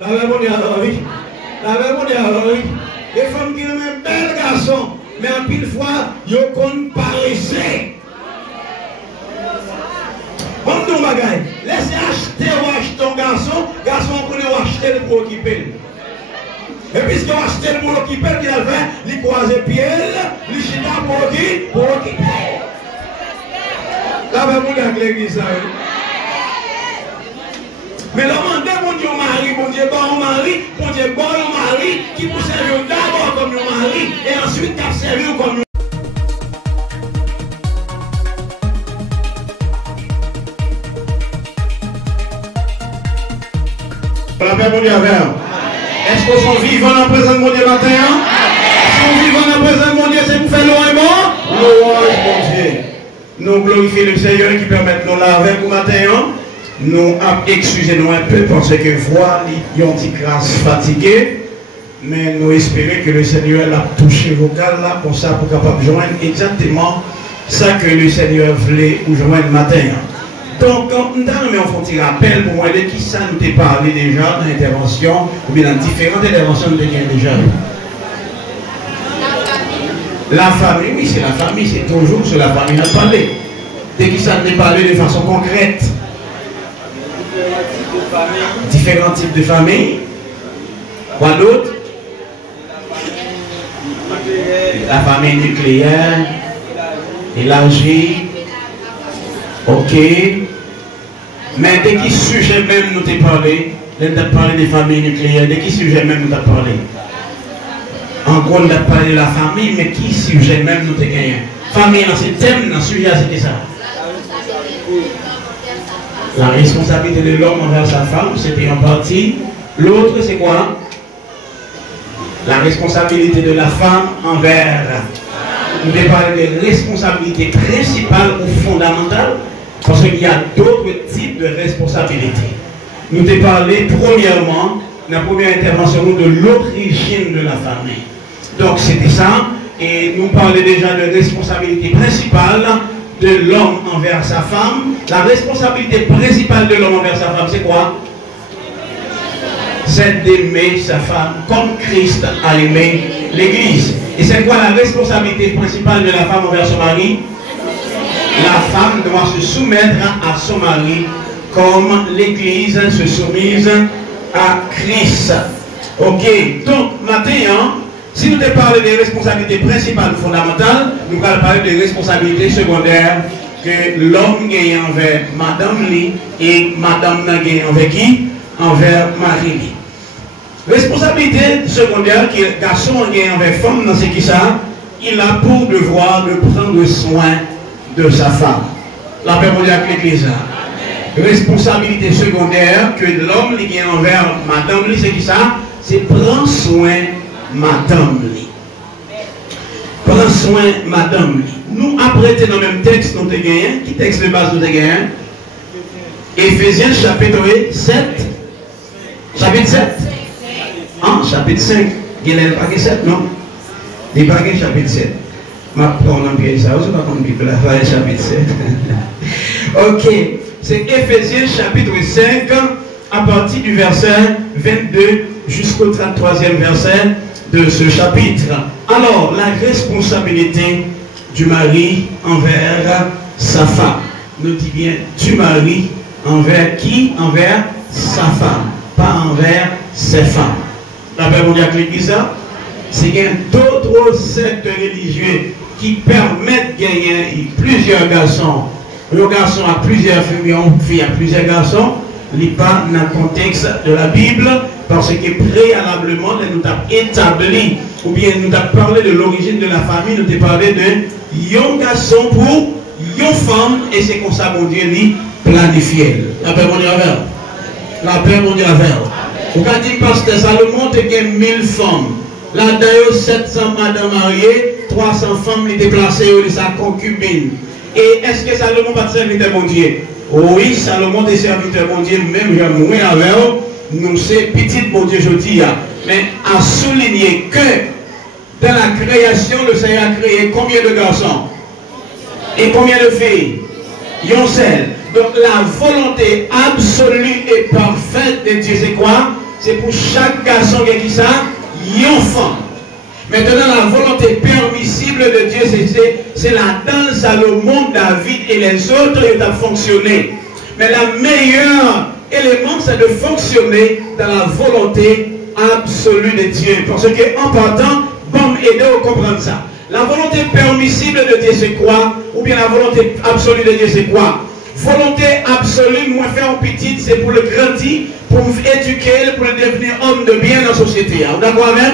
La même on est oui. La même on est oui. Les femmes qui ont un bel garçon, mais en pile fois, ils ne paraissent. Bon, nous bagaille. Laissez acheter ou acheter un garçon, garçon pour nous acheter le pour occuper. Et puisque vous achetez le pour occuper, il a fait, il croise les pieds, il chita pour occuper. Là, vous avez l'église. Mais demandez mon Dieu mari, mon Dieu bon mari, mon Dieu bon mari, qui vous servir d'abord comme un mari et ensuite qui servir comme un la paix, mon Dieu, est-ce qu'on sont vivants dans la présence de mon Dieu matin? Est-ce qu'on vivant dans la présence de mon Dieu, c'est pour faire loin bon? Louange, mon Dieu. Nous glorifions le Seigneur qui permet de nous laver pour matin. Nous excusez-nous un peu parce que voix, il y a une petite grâce fatiguée. Mais nous espérons que le Seigneur l'a touché vocal là, pour ça, pour capable joindre exactement ça que le Seigneur voulait ou joindre matin. Donc, nous avons un petit rappel pour moi de qui ça nous a parlé déjà dans l'intervention, ou bien dans différentes interventions nous avons déjà eu. La famille, oui, c'est la famille, c'est toujours sur la famille à parler. De qui ça nous a parlé de façon concrète. Différents types de familles. Quoi d'autre? La famille nucléaire, élargie. Ok. Mais de qui sujet même nous t'ai parlé? Nous t'ai parlé des familles nucléaires. De qui sujet même nous t'ai parlé? En gros, nous t'ai parlé de la famille, mais qui sujet même nous t'ai gagné? Famille, dans ce thème, dans ce sujet, c'était ça. La responsabilité de l'homme envers sa femme, c'était en partie. L'autre, c'est quoi? La responsabilité de la femme envers. Nous devons parler de responsabilité principale ou fondamentale, parce qu'il y a d'autres types de responsabilités. Nous devons parler premièrement, dans la première intervention, de l'origine de la famille. Donc c'était ça, et nous parlons déjà de responsabilité principale de l'homme envers sa femme. La responsabilité principale de l'homme envers sa femme, c'est quoi? C'est d'aimer sa femme comme Christ a aimé l'Église. Et c'est quoi la responsabilité principale de la femme envers son mari? La femme doit se soumettre à son mari comme l'Église se soumise à Christ. Ok, donc maintenant, si nous te parlons des responsabilités principales fondamentales, nous allons parler des responsabilités secondaires que l'homme gagne envers madame Lee et madame n'a gagne envers qui? Envers Marie Lee. Responsabilité secondaire que le garçon gagne envers femme, dans ce qui ça, il a pour devoir de prendre soin de sa femme. La paix mondiale avec l'Église. Responsabilité secondaire que l'homme gagne envers madame Lee, c'est qui ça? C'est prendre soin madame Lee. Prends soin madame Lee. Nous apprêtons dans le même texte nous avons gagné. Qui texte de base nous avons gagné? Éphésiens chapitre 7. Chapitre 7. Hein? Chapitre 5. Il n'y a pas que 7, non? Il n'y a pas que chapitre 7. Je vais prendre un pied ça. Je ne vais pas prendre Bible là. Chapitre 7. Ok. C'est Éphésiens chapitre 5 à partir du verset 22 jusqu'au 33e verset de ce chapitre. Alors, la responsabilité du mari envers sa femme. Nous dit bien du mari envers qui? Envers sa femme, pas envers ses femmes. La paix mondiale avec l'Église, c'est qu'il y a d'autres sectes religieux qui permettent de gagner plusieurs garçons. Le garçon a plusieurs filles, une fille a plusieurs garçons. Il n'est pas dans le contexte de la Bible, parce que préalablement, nous avons établi, ou bien nous avons parlé de l'origine de la famille, nous avons parlé de un garçon pour une femme, et c'est comme ça mon Dieu dit planifié. La paix mondiale. La paix mondiale. Vous avez dit, pasteur Salomon, tu as 1000 femmes. Là-dedans, 700 madames mariées, 300 femmes les déplacées de sa concubine. Et est-ce que Salomon va servir mon Dieu? Oui, Salomon est serviteur mon Dieu, même j'ai mouru avec eux, nous c'est petit mon Dieu, je dis. Mais à souligner que dans la création, le Seigneur a créé combien de garçons? Et combien de filles? Yon seul. Donc la volonté absolue et parfaite de Dieu, c'est quoi? c'est pour chaque garçon qui ça, une femme. Maintenant, la volonté permissible de Dieu, c'est la danse Salomon, David et les autres, ils ont fonctionné. Mais le meilleur élément, c'est de fonctionner dans la volonté absolue de Dieu. Parce qu'en partant, bon, aidez à comprendre ça. La volonté permissible de Dieu, c'est quoi? Ou bien la volonté absolue de Dieu, c'est quoi? Volonté absolue, moi faire en petit, c'est pour le grandir, pour éduquer, pour devenir homme de bien dans la société. Vous d'accord avec?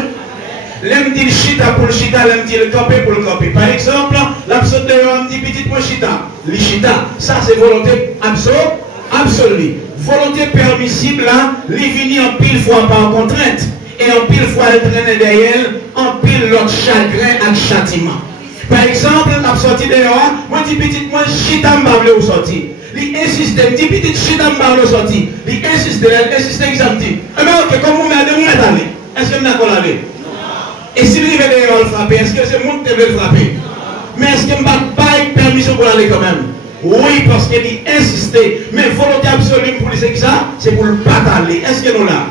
L'aime dit le chita pour le chita, l'aime dit le camper pour le camper. Par exemple, l'absurde de l'homme dit petit pour le chita. Le chita, ça c'est volonté absolue. Volonté permissible, là, il finit en pile fois par contrainte. Et en pile fois, elle traîne derrière, en pile l'autre chagrin et châtiment. Par exemple, la sortie dehors, moi dis petit, moi chita m'bavle au sorti. Il insiste, dit petit chita m'bavle au sorti. Il insiste, exemple dit. Eh bien ok, comme vous m'avez dit, vous allez. Est-ce que vous n'avez pas allé? Et si vous arrivez dehors le frapper, est-ce que c'est moi qui devais le frapper? Mais est-ce que je n'ai pas permission pour aller quand même? Oui, parce qu'il insistait. Mais volonté absolue pour lui, c'est que ça, c'est pour le pas aller. Est-ce que nous là?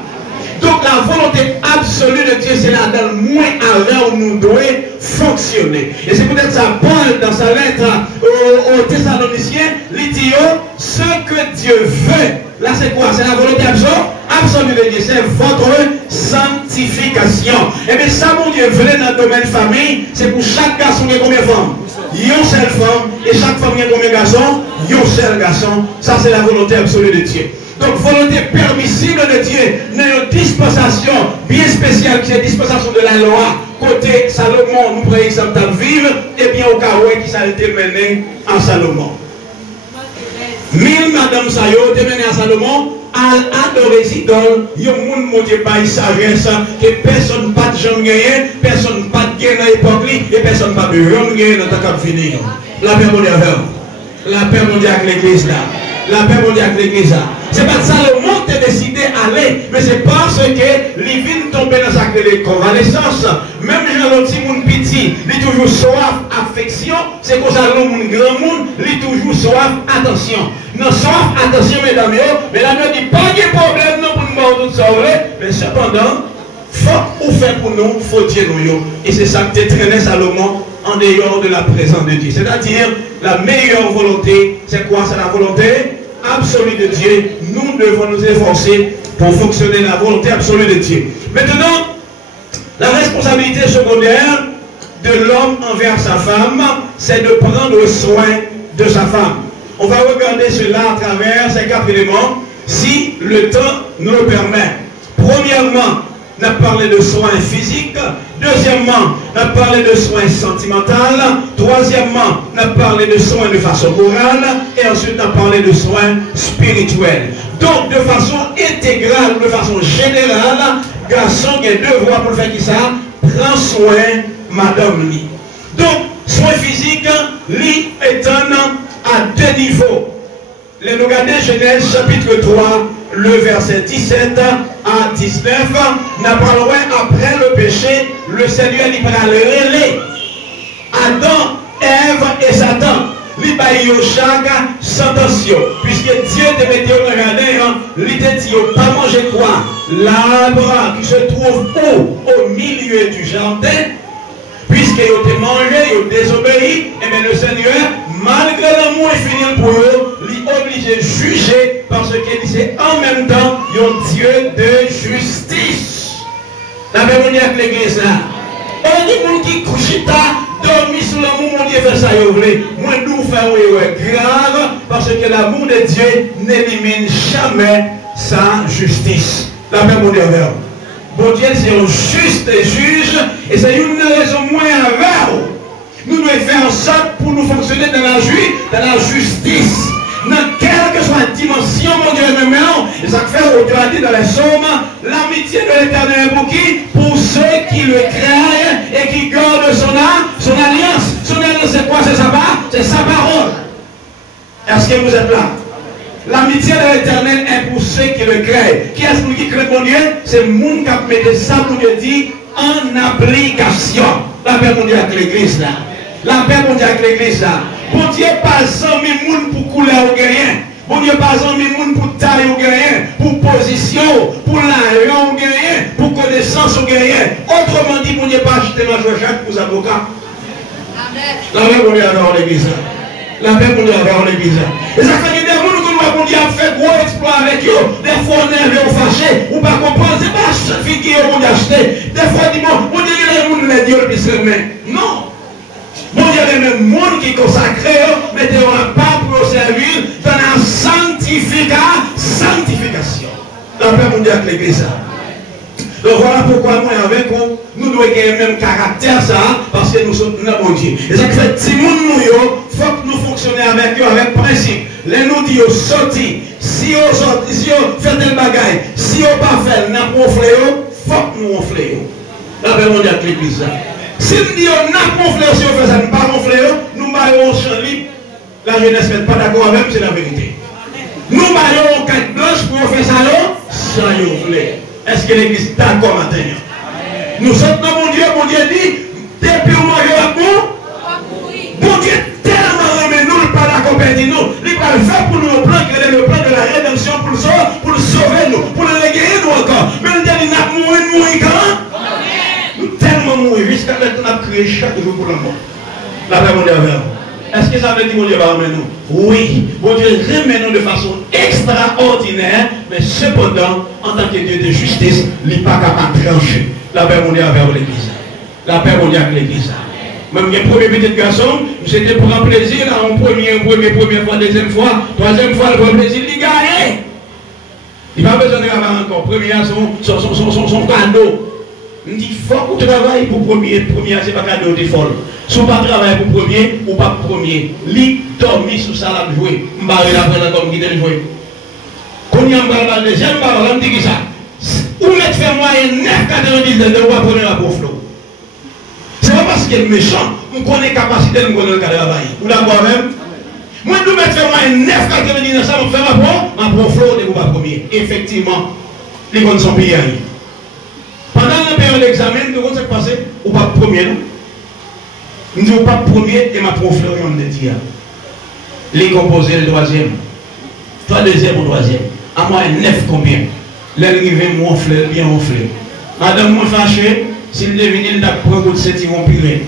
Donc la volonté absolue de Dieu, c'est là dans le moins avant où nous devons fonctionner. Et c'est peut-être ça, Paul, dans sa lettre aux Thessaloniciens, il dit, ce que Dieu veut, là c'est quoi? C'est la volonté absolue de Dieu, c'est votre sanctification. Et bien ça, mon Dieu, venez dans le domaine famille, c'est pour chaque garçon qui a combien de femmes? Une seule femme, et chaque femme qui a combien de garçons? Un seul garçon. Ça c'est la volonté absolue de Dieu. Donc, volonté permissible de Dieu, une dispensation bien spéciale qui est la dispensation de la loi. Côté Salomon, nous prenons exemple de vivre, et bien au cas où qui ça été mené à Salomon. 1000 madame Sayo été mené à Salomon, à adorer idole, il y a un monde qui n'a pas de sagesse, que personne n'a pas de jambe gagné, personne n'a pas de gain dans l'époque, et personne n'a pas de jambe gagné dans ta cap finir. La paix mondiale, la paix mondiale avec l'église là. La paix mondiale avec l'église là. C'est pas Salomon qui a décidé d'aller, mais c'est parce que les vignes tombaient dans sa convalescence. Même quand l'autre monde petit, il est toujours soif, affection, c'est comme ça que le grand monde, il est toujours soif, attention. Non, soif, attention, mesdames, mais la mère dit pas de problème, non, pour nous voir tout ça, mais cependant, faut ou faire pour nous, faut dire nous. Et c'est ça que traîné Salomon en dehors de la présence de Dieu. C'est-à-dire, la meilleure volonté, c'est quoi? C'est la volonté absolue de Dieu. Nous devons nous efforcer pour fonctionner la volonté absolue de Dieu. Maintenant, la responsabilité secondaire de l'homme envers sa femme, c'est de prendre soin de sa femme. On va regarder cela à travers ces 4 éléments, si le temps nous le permet. Premièrement, on a parlé de soins physiques. Deuxièmement, on a parlé de soins sentimentaux. Troisièmement, on a parlé de soins de façon morale. Et ensuite, on a parlé de soins spirituels. Donc, de façon intégrale, de façon générale, garçon qui a 2 voies pour faire qui ça? Prends soin, madame Li. Donc, soins physiques, Li étant à 2 niveaux. Les nous regardons Genèse chapitre 3, le verset 17 à 19, nous parlons après le péché, le Seigneur lui parle relais. Adam, Ève et Satan, lui baille chaque sentention. Puisque Dieu te mettait au jardin, lui te dit pas manger quoi? L'arbre qui se trouve au milieu du jardin. Puisque ils ont mangé, ils ont désobéi, et bien le Seigneur, malgré l'amour infini pour eux, il est obligé de juger parce qu'il c'est en même temps un Dieu de justice. La même manière que l'église là. On dit que qui couche dormi sous l'amour, mon Dieu fait ça, moi nous faisons grave parce que l'amour de Dieu n'élimine jamais sa justice. La même manière. Bon Dieu, c'est un juste juge et c'est une raison moins avec. Nous devons faire en sorte pour nous fonctionner dans la justice. Dans quelle que soit la dimension, mon Dieu, et ça fait au Dieu a dit dans les psaumes, l'amitié de l'Éternel est pour qui? Pour ceux qui le craignent et qui gardent son alliance. Son alliance, c'est quoi? C'est sa parole. Est-ce que vous êtes là? L'amitié de l'Éternel est pour ceux qui le craignent. Qui est-ce qui crée mon Dieu? C'est le monde qui a mis ça, mon Dieu dit, en application. La paix mondiale avec l'église là. La paix mondiale avec l'église là. Bon Dieu, pas 100 000 personnes pour couler au gagnant. Bon Dieu, pas en moun pour taille ou gagner, pour position, pour l'argent ou gagner, pour connaissance ou gagner. Autrement dit, bon Dieu, pas acheter ma Jacques pour avocats. La paix pour Dieu avoir l'église. La paix pour Dieu avoir l'église. Et ça fait que des gens qui bon Dieu a fait gros exploit avec eux. Des fois, on est nerveux ou fâché, ou pas comprendre, c'est pas cette fille qui est bon Dieu acheté. Des fois, on dit, bon Dieu, il y a des gens qui les disent, non. Bon Dieu, il y a même des gens qui consacrent, mettez en part pour servir dans la sanctification. La paix pour Dieu avec l'église. Donc voilà pourquoi moi avec vous, nous devons avoir le même caractère ça, parce que nous sommes dans bon Dieu. Et ça fait si nous, il faut que nous fonctionnions avec eux, avec principe. Les nous disons sorti, si on fait des bagailles, si on pas fait, n'a pas fait, il faut que nous offrions. La paix pour Dieu avec l'église. Si nous disons n'a pas fait, si on fait ça, nous pas fait, nous baillons au champ libre. La jeunesse n'est pas d'accord avec, c'est la vérité. Nous baillons en carte blanche pour faire ça, sans y offrir. Est-ce que l'église est d'accord maintenant? Nous sommes dans mon Dieu dit, depuis on mange avec nous, bon Dieu tellement aimé nous, pas d'accord avec nous, il va le faire pour nous, le plan de la rédemption, pour le sauver nous, pour le guérir nous encore. Mais nous dit, nous avons mouru quand? Nous tellement mouru, jusqu'à maintenant, nous avons crié chaque jour pour la mort. La paix, mon Dieu, avec vous. Est-ce que ça veut dire mon Dieu va remettre nous? Oui, mon Dieu remet nous de façon extraordinaire, mais cependant, en tant que Dieu de justice, il n'est pas capable de trancher. La paix mondiale avec l'église. La paix mondiale avec l'église. Même le premier petit garçon, c'était pour un plaisir, en première fois, deuxième fois, troisième fois, le plaisir, il gagne. Il n'a pas besoin de travailler encore. Premier son cadeau. Il dit, il faut que tu travailles pour premier, c'est pas cadeau, tu es folle. Si tu pas travailler pour premier, ou pas premier, lui dormir sous ça, là, jouer. Je vais la comme qui te jouer. Quand il y a un deuxième balle, on dit ça. Ou mettre faire moyen 9,99 de roi pour la pauvre. C'est pas parce qu'il est méchant, on connaît la capacité de nous travailler. Vous d'accord même? Moi, je mettre faire moyen 9,99 ça, on fait ma pauvre de pas premier. Effectivement, les comptes sont payés. Pendant la période d'examen, nous avons passé, ou pas premier, non? Nous ne sommes pas premier et ma professeur on dit les composés le troisième. Toi deuxième ou troisième. À moi 9 combien? L'arrivée monflé, bien monflé. Madame m'a fâché, s'il devine il n'a pas de cette ils vont pirer.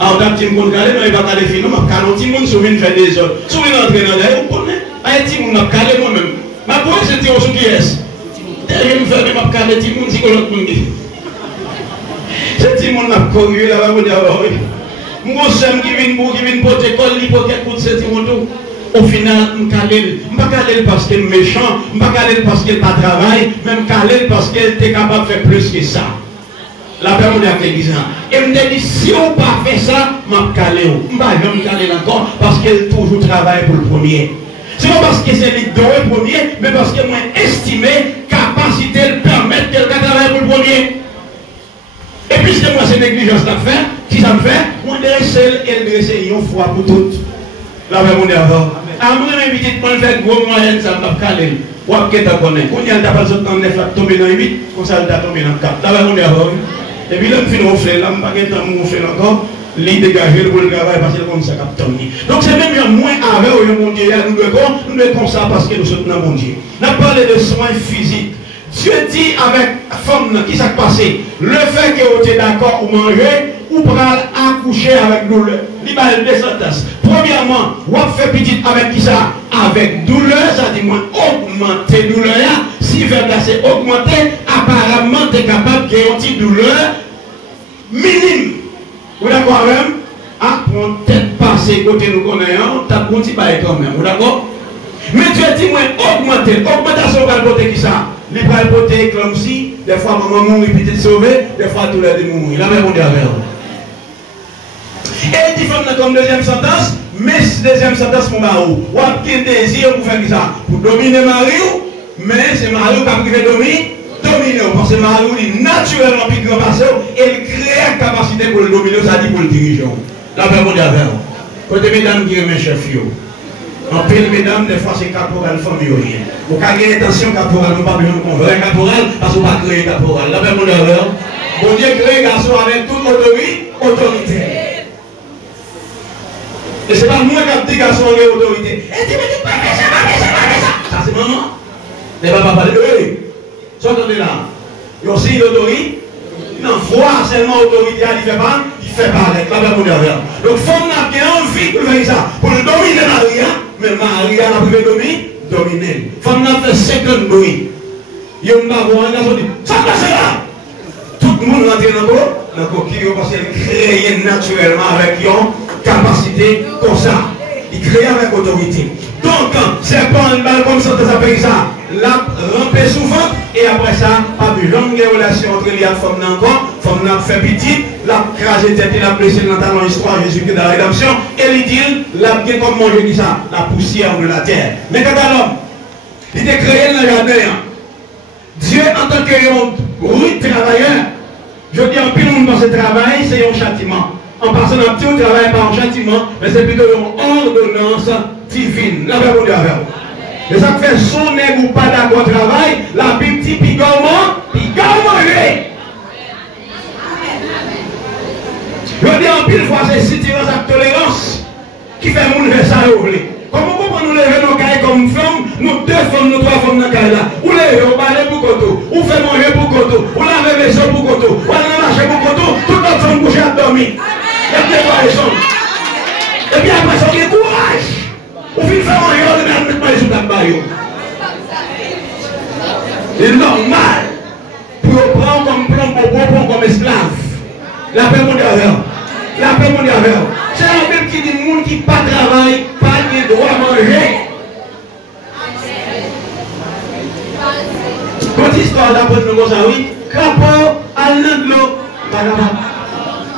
Alors d'un petit monde calé, non il va caler fin, non m'a calé, petit monde souvent fait des autres. Souvent entrer dans l'air, on connaît. Un petit monde m'a calé moi-même. Ma pour c'est tir sur qui est? Derrière me faire m'a calé petit monde si l'autre monde. Ce petit monde m'a couru là va vous dire oui. Moi seul qui vient porter col l'hypothèque pour ce petit monde. Au final, je ne suis pas calé parce qu'elle est méchant, je ne suis pas calé parce qu'elle n'a pas de travail, même calé parce qu'elle est capable de faire plus que ça. La paix mondiale avec l'église. Et je me dis, si on ne fait pas ça, je ne suis pas calé. Je ne suis pas calé encore parce qu'elle toujours travaille pour le premier. Ce n'est pas parce que c'est le premier, mais parce qu'elle m'a estimé capacité de permettre qu'elle travaille pour le premier. Et puisque moi, c'est négligence à faire, si ça me fait, moi, je suis seul et je suis une fois pour toutes. La paix mondiale avant. À moi, je m'invite à faire gros moyens, ça m'a calé. Ou à qui tu connais. Quand il y a pas besoin de temps, tomber dans 8, comme ça, il a tombé dans 4. La paix mondiale avant. Et puis là, je finis ronfler, là, je ne vais pas ronfler encore. Il dégage pour le travail parce que comme ça, cap tomber. Donc c'est même moins avec mon Dieu. Nous devons comme ça parce que nous sommes dans mon Dieu. On a parlé de soins physiques. Dieu dit avec la femme qui s'est passé, le fait que vous êtes d'accord ou manger, ou pour accoucher avec douleur. Il y a deux sentences. Premièrement, vous faites petit avec qui ça? Avec douleur, ça dit moi augmenter douleur. Si vous c'est augmenter, apparemment tu es capable de gagner une petite douleur minime. Vous d'accord même? Ah, pour tête passer côté nous connaissons, tu as un petit bail quand même. Vous d'accord? Mais Dieu dit moi augmenter. Augmentation va le qui ça? Il va le porter comme si, des fois maman mourit, petite sauvée, des fois douleur de mourir. La même on dit avec vous. Et il dit comme deuxième sentence, mais deuxième sentence mon mari. Ou a quel désir pour faire ça? Pour dominer Marie, mais c'est Marie qui a pris dominer. Parce que Marie est naturellement plus grand passé et il crée la capacité pour le dominer, ça dit pour le diriger. La paix mondiale avec vous. Côté mesdames qui remet chef. En pile, mesdames, des fois c'est caporal famille. Vous avez attention caporal, nous pas besoin de convaincre caporal parce que vous pas créer caporal. La paix mondiale avec vous. Bon Dieu crée garçon avec toute autorité. Et c'est pas moi qui dis garçon qui a autorité. Et tu me dis pas ça, ça c'est maman. Les papas parlent, tu entendez là? Ils ont aussi l'autorité. Non, voir seulement l'autorité, il fait pas avec la même moderne. Donc, il faut qu'on ait bien envie de faire ça. Pour le dominer Maria, mais Maria n'a pas dominer. Il faut qu'on ait fait 50 bruits. Il y a une barre, il a dit, ça passe là. Tout le monde rentre dans le coquille parce qu'il crée naturellement avec une capacité comme ça. Il crée avec autorité. Donc, c'est pas une balle comme ça, ça fait ça. La ramper souvent, et après ça, pas de longue relation entre les femmes encore. Femme n'a fait petit, la crasé tête, la blessé dans l'histoire de Jésus-Christ de la rédemption, et il dit, la bien comme manger qui ça, la poussière de la terre. Mais quand l'homme, il était créé dans le jardin. Dieu, en tant que travailleur, je dis en pile, dans ce travail, c'est un châtiment. En passant un petit travail, pas un châtiment, mais c'est plutôt une ordonnance divine. La Bible dit avec vous. Et ça fait son nègre ou pas d'accord travail, la Bible dit pigamment, manger. Je dis en pile fois, c'est situation de tolérance qui fait moun faire ça. Comment on peut nous lever nos cailles comme femmes, nous 2 femmes, nous 3 femmes dans la caille là? Ou lever, on balai pour koto, ou fait manger pour koto, ou laver les vaisseaux pour koto, ou aller marcher pour koto, toute notre femme couche à dormir. Et puis après, ça, on a courage. Ou fin faire manger, on met les sous la baille. C'est normal pour prendre comme plan, pour prendre comme esclave. La paix mondiale. La paix mondiale. C'est la même qui dit monde qui pas travaille, pas de droit à manger. Quand histoire d'apprendre nous comme ça, oui. Crapaud, à l'eau, maraba.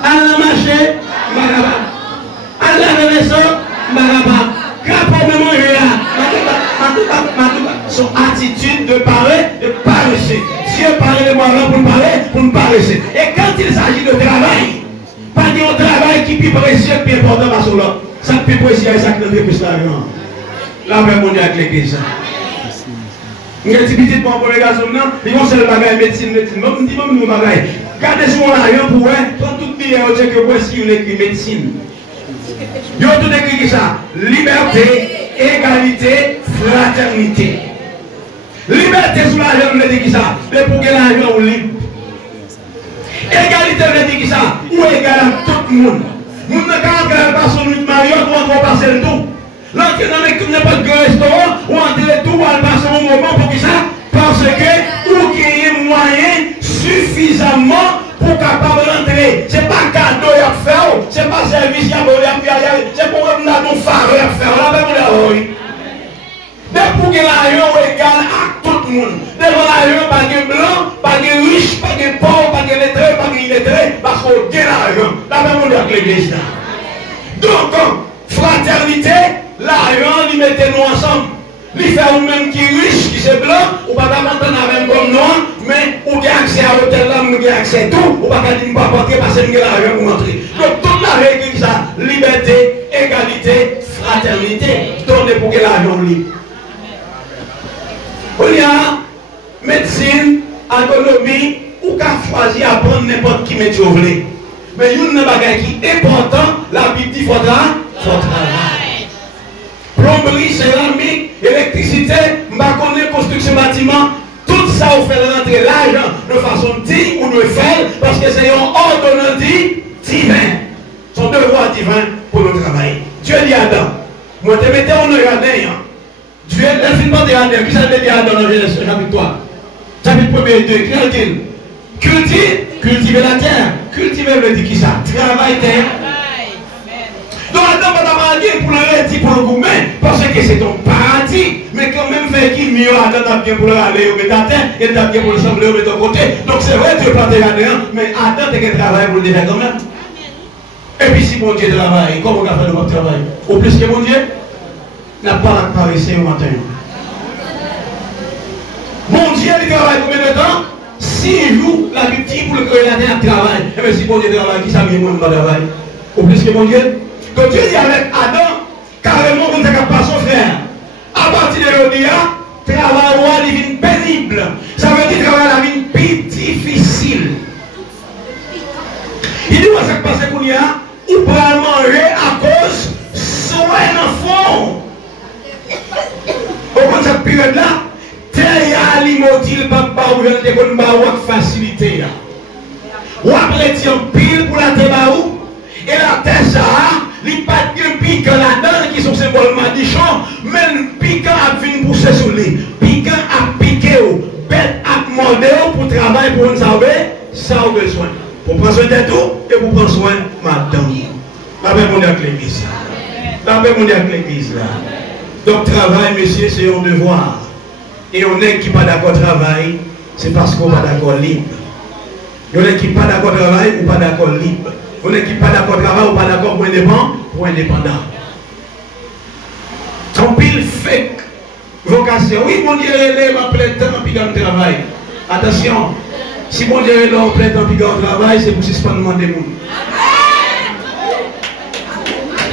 À la marché, maraba. À la maison, maraba. Crapaud de manger là. Son attitude de parler, de paresser. Dieu parlait de moi pour me parler, pour me paresser. Et quand il s'agit de travail, pas de travail qui est plus précieux, plus important parce que là, ça plus précieux et ça qui ne plus l'argent. La paix mondiale avec l'église. Nous avons dit petit pour les garçons, ils vont se le bagaille médecine. Même dit, même nous bagaille. Gardez sur l'argent pour eux, prends tout billet, on dit que voici une écrit médecine. Ils ont tout écrit ça. Liberté, égalité, fraternité. Liberté sur l'argent, on dit ça. Mais pour que l'argent ou libre. Égalité, on dit ça. Ou égal à tout le monde. Nous ne pouvons pas passer une mariage ou encore passer le tout. L'entrée dans n'importe quel restaurant, ou entrer le tout, ou aller passer un moment pour ça. Parce que vous avez moyen suffisamment pour capable d'entrer. Ce n'est pas cadeau à faire, ce n'est pas service à faire, c'est pour nous faire à faire. La même chose. Dès pour que l'argent est égal à tout le monde. Devant l'argent, pas de blanc, pas de riche, pas de pauvre, pas de lettré, pas de illettré, parce qu'on gagne l'argent. La même chose avec l'église. Donc, fraternité, l'argent, il mettez nous ensemble. Il fait vous-même qui est riche, qui est blanc, ou pas d'entendre avec comme noir, mais ou avez accès à l'hôtel là, vous avez accès à tout, ou pas dire que vous ne pouvez pas rentrer parce que vous avez l'argent pour rentrer. Donc, toute la règle est ça, liberté, égalité, fraternité, donnez pour que l'argent libre. Il y a médecine, agronomie, ou qu'à choisir à prendre n'importe qui métier vous voulez. Mais il y a une bagaille qui est important, la Bible dit qu'il faudra travail. Plomberie, céramique, électricité, construction bâtiment, tout ça vous fait rentrer l'argent de façon digne ou de faire, parce que c'est un ordonnance divin. Son devoir divin pour le travail. Dieu dit à Adam, moi te mettez en jardin. Dieu, l'infiniment des jardins, qui ça veut dire Adam dans Genèse chapitre 3? Chapitre 1 et 2, qui dit? Cultiver la terre. Cultiver veut dire qui ça? Travail terre. Donc Adam va t'amarrer pour le rédit pour le gourmet, parce que c'est ton paradis. Mais quand même, fait qu'il mieux, Adam a bien pour le aller au terre, et il a bien pour le sembler au ton côté. Donc c'est vrai, Dieu plante les jardins, mais Adam a un travail pour le faire quand même. Et puis si mon Dieu travaille, comment on va faire notre travail? Au plus que mon Dieu n'a pas apparu au matin. Mon Dieu, il travaille combien de temps? 6 jours, la Bible dit pour le créer la terre travaille. Et bien si mon Dieu travaille, qui ça vient moi de travail? Au plus que mon Dieu. Donc Dieu dit avec Adam, carrément, vous n'avez pas son frère. À partir de l'audio, travail la vie pénible. Ça veut dire travailler la vie plus difficile. Il dit, ça passe qu'on y a, ou pour manger à cause prospérité. Ou après, tu pile pour la terre, et la terre, ça, il n'y a pas de piquant là-dedans qui sont symboles madichons, mais le piquant a fini pour se soulever. Piquant a piqué, bête a mordé pour travailler pour nous sauver, ça a besoin. Pour prendre soin de tout et pour prendre soin de madame. La paix mondiale avec l'église. La paix mondiale avec l'église. Donc, travail, messieurs, c'est un devoir. Et on est qui n'est pas d'accord travail, c'est parce qu'on n'est pas d'accord libre. On est qui n'est pas d'accord travail ou pas d'accord libre. On est qui n'est pas d'accord travail ou pas d'accord pour indépendant. Tant pile fake vocation. Oui, mon Dieu, il va plein temps puis il travail. Attention, si mon Dieu est là en plein temps puis il travail, c'est pour suspendre des gens.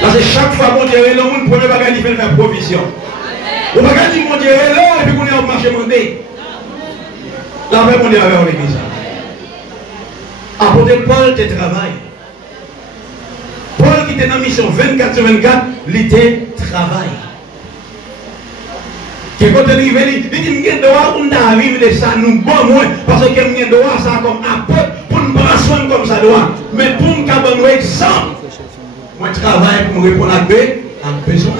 Parce que chaque fois mon Dieu est là, mon premier bagage il fait faire provision. On va dire mon Dieu est là et puis qu'on est en marché mandé. Là, mon Dieu est avec l'église. Apôtre Paul te travaille. Paul qui était dans la mission 24 sur 24, il était travail. Quand il est arrivé, il dit que droit pour nous vivre de ça, nous bon moins, parce que nous avons droit ça comme apôtre pour nous prendre soin comme ça doit. Mais pour nous avoir un exemple, moi je travaille pour me répondre à besoin.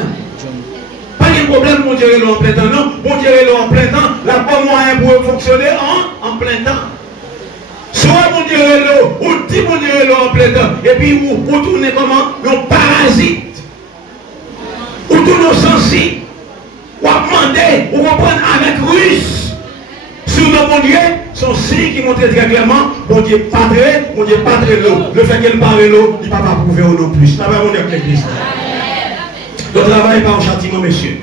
Pas de problème, mon Dieu est là en plein temps, non. Mon Dieu est là en plein temps, la bonne moyen pour fonctionner en plein temps. Soit mon Dieu est là, ou dit mon Dieu est là en plein temps, et puis vous tournez comment? Un parasite. Ou tournez sensible. Ou à demander, ou reprendre avec russe. Sur nos bon Dieu, sont signes qui montrent très clairement, mon Dieu pas très l'eau. Le fait qu'elle parle l'eau, il ne va pas prouver au non plus. Ça va mon Dieu avec l'église. Le travail pas en châtiment, monsieur.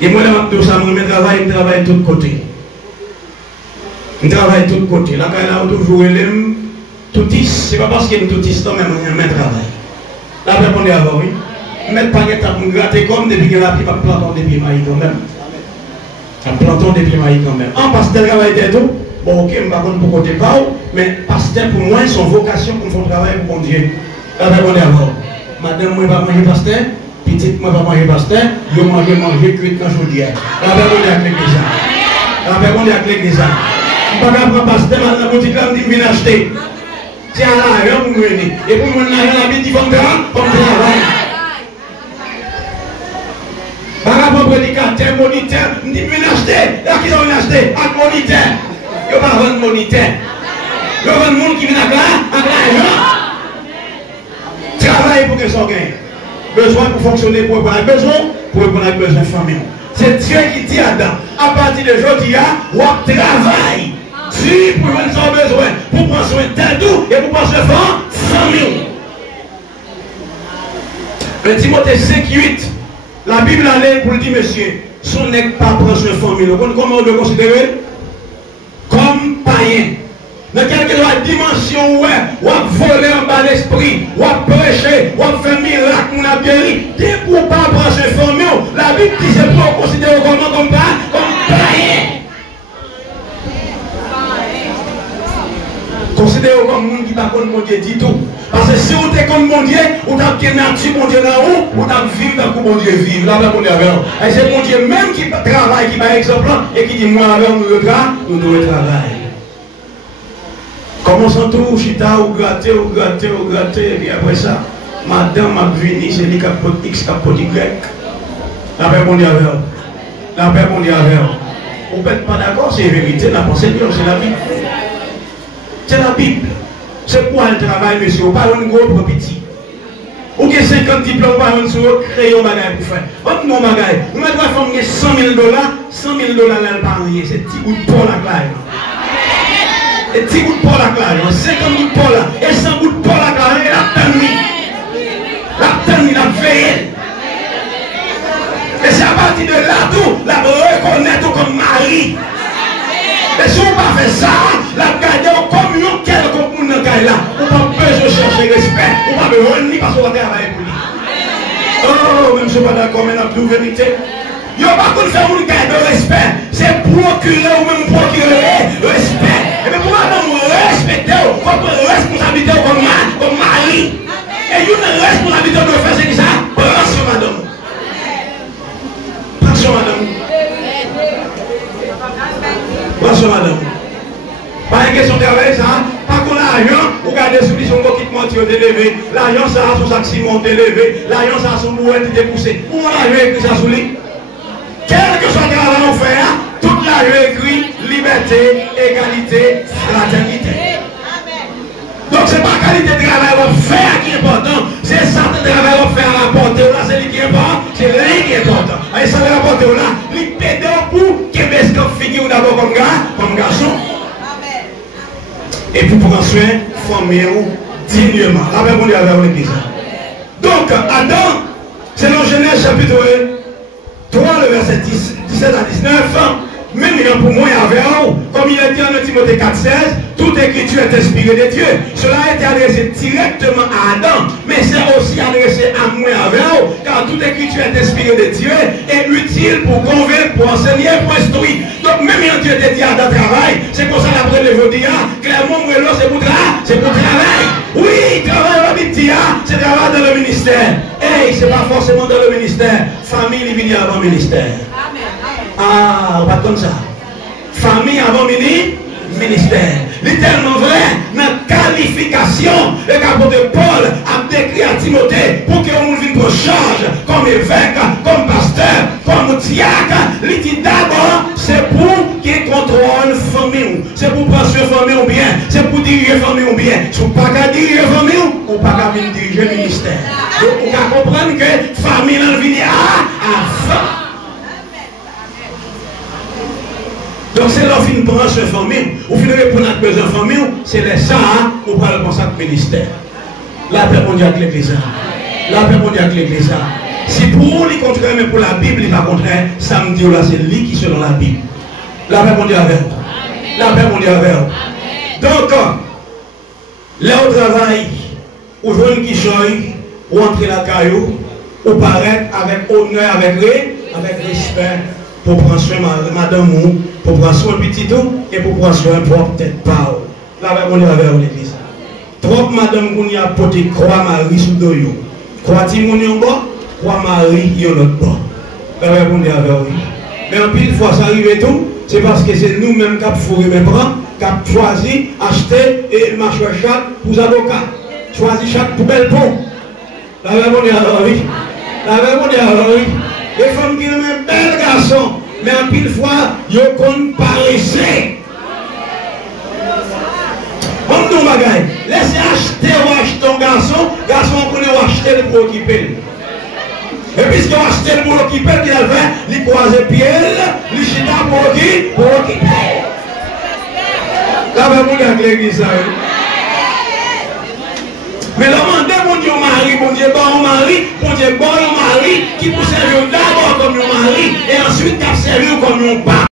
Et moi, je travaille de tous côtés. Je travaille de tous côtés. Là, quand on a toujours toutis, ce n'est pas parce qu'il y a une toutis, mais un travail. Là, je répondre à vous, oui. Mais pas de me gratter comme depuis que la pluie va planter des pieds maïs quand même. Plantons des pieds maïs quand même. En pasteur travail des tout. Bon, ok, je ne sais pas pour côté pas, mais pasteur pour moi, son vocation pour son travail pour mon Dieu. Là, je répondre à vous. Madame, moi, je ne vais pas manger pasteur. Petite, moi, je ne vais pas manger pasteur. Je vais manger cuite dans le chaudière. Là, je répondre à l'église. Là, je répondre à l'église. Je ne vais pas prendre pasteur dans la boutique là, je vais acheter. Tiens là, rien pour me venir. Et pour moi, la vie, il faut me travail. Par rapport au prédicateur, moniteur, je dis, viens acheter. Là, qui ont acheté? Un moniteur. Il n'y a pas de moniteur. Il y a un monde qui vient à l'argent. Travail pour que ça gagne. Besoin pour fonctionner, pour répondre à besoin, pour répondre à besoin de famille. C'est Dieu qui dit à Adam, à partir de aujourd'hui, on travaille. Si pour prendre son besoin, pour prendre soin de tout et pour prendre soin de famille. Mais Timothée 5:8. La Bible allait pour dire, monsieur, son n'est pas proche de famille. Comment on le considère? Comme païen. Dans quelque dimension où on voler en bas l'esprit, on prêcher, on fait miracle, on a guéri. Dès pour pas proche de famille, la Bible dit c'est pour considérer comme païen. Considérez comme monde qui va comme mon Dieu dit tout. Parce que si vous êtes comme mon Dieu, vous avez bien nature mon Dieu dans vous, vous avez vivre dans le mon Dieu vivre. Là, mon Dieu avec vous. Et c'est mon Dieu même qui travaille, qui va exemple et qui dit moi avec nous devons travailler. Commençons tout, chita, ou gratter, et puis après ça, madame m'a venu, c'est lui qui a pris X, qui a pris Y. La paix mon Dieu avec vous. La paix mon Dieu avec vous. Vous n'êtes pas d'accord, c'est la vérité, la pensée de Dieu, c'est la Bible. C'est la Bible. C'est quoi le travail, monsieur? Vous parlez de gros pour petit. Ou que 50 diplômes, vous parlez de créer un bagage pour faire. On a un bagage. Nous mettons à faire 100 000 $. 100 000 $, là, pas rien. C'est petit bout de Paul à clair. Et petit bout de Paul à clair. 50 bout de Paul là. Et 100 bout de Paul à clair. Et la tenue. La tenue, la veille. Et c'est à partir de là tout, la reconnaître tout comme mari. Et si on ne fait pas ça, la garder en communion, quel qu'on ne gagne là, on n'a pas besoin de chercher respect, on n'a pas besoin de parce qu'on va travailler pour lui. Oh, même si on n'est pas d'accord, mais la vérité. Il n'y a pas qu'on fait un gagne de respect, c'est procurer ou même procurer respect. Et bien pour nous respecter, il faut prendre responsabilité comme mari. Et une responsabilité de faire c'est ça, prends sur madame. Prends sur madame. Bonsoir madame. Pas une question de travail, ça. Pas qu'on l'argent, vous regardez sous les équipements qui ont été levés. L'argent, ça a son sac ciment élevé. L'argent, ça a son bouette qui est poussé. Où on a écrit ça sous lui? Quel que soit le travail qu'on fait, toute l'argent écrit liberté, égalité, fraternité. Donc, ce n'est pas la qualité de travail qu'on fait qui est important. C'est ça le travail qu'on fait à rapporter là, c'est lui qui est important. C'est lui qui est important. Et ça le rapporter là, lui pédé pour qu'il baisse comme figure d'abord comme gars, comme garçon. Et puis pour prendre soin, famille dignement. La Bible dit avec l'église. Donc, Adam, c'est dans Genèse chapitre 3, le verset 17 à 19. Même pour moi, comme il a dit en Timothée 4,16, toute écriture est inspirée de Dieu. Cela a été adressé directement à Adam, mais c'est aussi adressé à moi avec vous, car toute écriture est inspirée de Dieu et utile pour convaincre, pour enseigner, pour instruire. Donc même quand Dieu te dit à ton travail, c'est pour ça l'après le vous dire, clairement, c'est pour travail. Oui, travail au petit, c'est travail dans le ministère. Et ce n'est pas forcément dans le ministère. Famille, il vient avant le ministère. Ah, pas comme ça. Famille avant ministère. C'est tellement vrai, notre qualification, le apôtre Paul a décrit à Timothée pour qu'on vienne pour charge, comme évêque, comme pasteur, comme diacre. Il dit d'abord, c'est pour qu'il contrôle une famille. C'est pour passer une famille ou bien. C'est pour diriger une famille ou bien. Si vous ne pouvez pas diriger une famille, vous ne pouvez pas diriger le ministère. Donc, vous pouvez comprendre que la famille vient à fin. Donc c'est là où on prend sur la famille, ou finir pour notre besoin de famille, c'est les ça, on parle comme ça de ministère. La paix mondiale avec l'église. La paix mondiale avec l'église. Si pour nous, il contraire, mais pour la Bible, il n'est pas contraire, samedi, là, c'est lui qui selon la Bible. La paix mondiale avec vous. La paix mondiale avec vous. Donc, là au travail, ou jeune qui choisit, ou entrer la caillou, ou paraître avec honneur, avec respect. Pour prendre soin de madame ou, pour prendre soin de petit tout, et pour prendre soin de propre tête parole. Là, on est avec l'église. Trop madame qu'on y a porté croix Marie sous le dos. Croix Timon en bas, croix Marie en l'autre bas. Là, on est avec lui. Mais en pile fois, ça arrive tout, c'est parce que c'est nous-mêmes qui avons fourré mes bras, qui avons choisi, acheté et marché chaque pour les avocats. Choisi chaque poubelle pour. Là, on est avec lui. Là, on est avec lui. Les femmes qui ont un bel garçon, mais en pile fois, ils ont paraissé. Comme nous, bagaille, laissez acheter ou acheter un garçon qu'on a acheté pour occuper. Et puisqu'il a acheté pour occuper, il a fait, il croise les pieds, il chita pour occuper. Là, vous voulez avec l'église. Mais le mandat, mon Dieu, mari, mon Dieu, bon mari, mon Dieu, bon mari, qui peut servir d'abord comme un mari, et ensuite qui a servi comme un père.